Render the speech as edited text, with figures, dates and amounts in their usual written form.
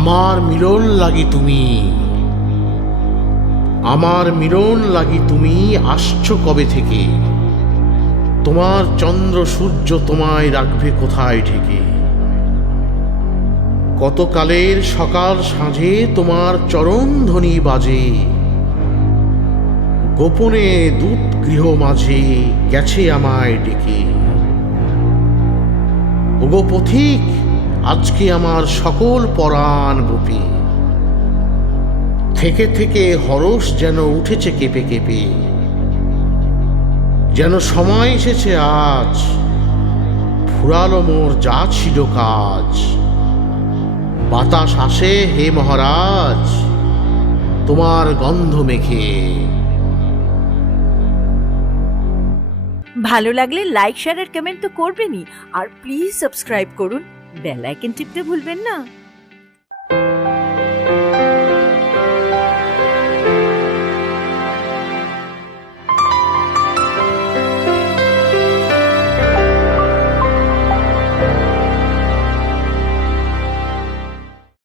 আমার মিলন লাগি তুমি, আমার মিলন লাগি তুমি আসছো কবে থেকে? তোমার চন্দ্র সূর্য তোমায় রাখবে কোথায় ঢেকে? কতকালের সকাল সাঁঝে তোমার চরণ ধ্বনি বাজে, গোপনে দূত গৃহ মাঝে গেছে আমায় ডেকে। ওগো পথিক, আজকে আমার সকল পরাণ গোপী, থেকে থেকে হরস যেন উঠেছে কেঁপে কেঁপে। যেন সময় এসেছে আজ, ফুরালো মোর যা ছিল কাজ। বাতাস আসে হে মহারাজ তোমার গন্ধ মেখে। ভালো লাগলে লাইক শেয়ার আর কমেন্ট তো করবেনই, আর প্লিজ সাবস্ক্রাইব করুন, বেল আইকন টিপতে ভুলবেন না।